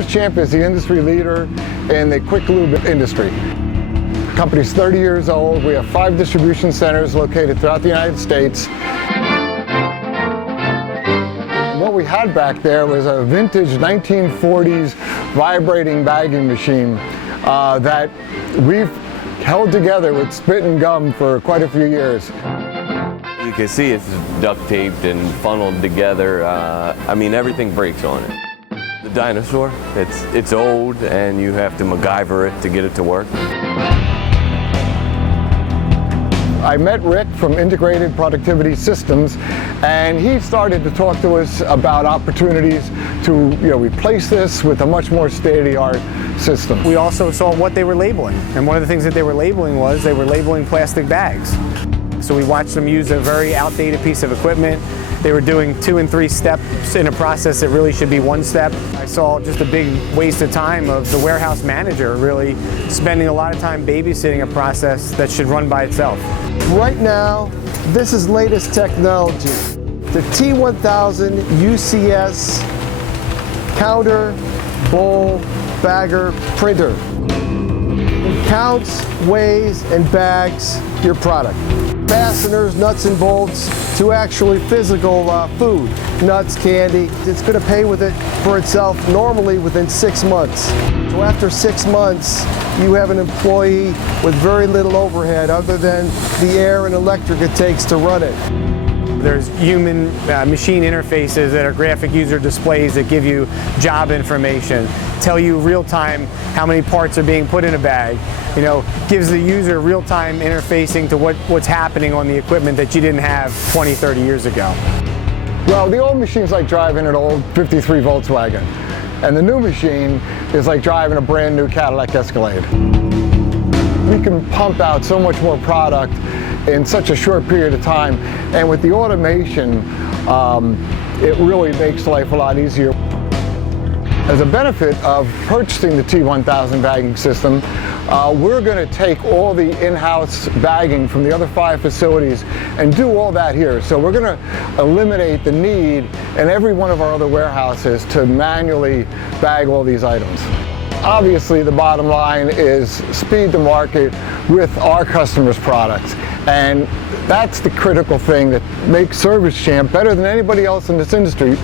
Service Champ is the industry leader in the quick lube industry. The company's 30 years old. We have 5 distribution centers located throughout the United States. What we had back there was a vintage 1940s vibrating bagging machine that we've held together with spit and gum for quite a few years. You can see it's duct taped and funneled together. I mean, everything breaks on it. The dinosaur, it's old and you have to MacGyver it to get it to work. I met Rick from Integrated Productivity Systems, and he started to talk to us about opportunities to replace this with a much more state-of-the-art system. We also saw what they were labeling, and one of the things that they were labeling was they were labeling plastic bags. So we watched them use a very outdated piece of equipment. They were doing 2 and 3 steps in a process that really should be 1 step. I saw just a big waste of time of the warehouse manager really spending a lot of time babysitting a process that should run by itself. Right now, this is latest technology. The T1000 UCS counter, bowl, bagger, printer. It counts, weighs, and bags your product. Fasteners, nuts and bolts, to actually physical food, nuts, candy. It's going to pay with it for itself normally within 6 months. So after 6 months, you have an employee with very little overhead other than the air and electric it takes to run it. There's human machine interfaces that are graphic user displays that give you job information, tell you real time how many parts are being put in a bag, gives the user real-time interfacing to what's happening on the equipment that you didn't have 20, 30 years ago. Well, the old machine's like driving an old 53 Volkswagen, and the new machine is like driving a brand new Cadillac Escalade. We can pump out so much more product in such a short period of time, and with the automation, it really makes life a lot easier. As a benefit of purchasing the T1000 bagging system, we're going to take all the in-house bagging from the other 5 facilities and do all that here. So we're going to eliminate the need in every one of our other warehouses to manually bag all these items. Obviously, the bottom line is speed to market with our customers' products. And that's the critical thing that makes Service Champ better than anybody else in this industry.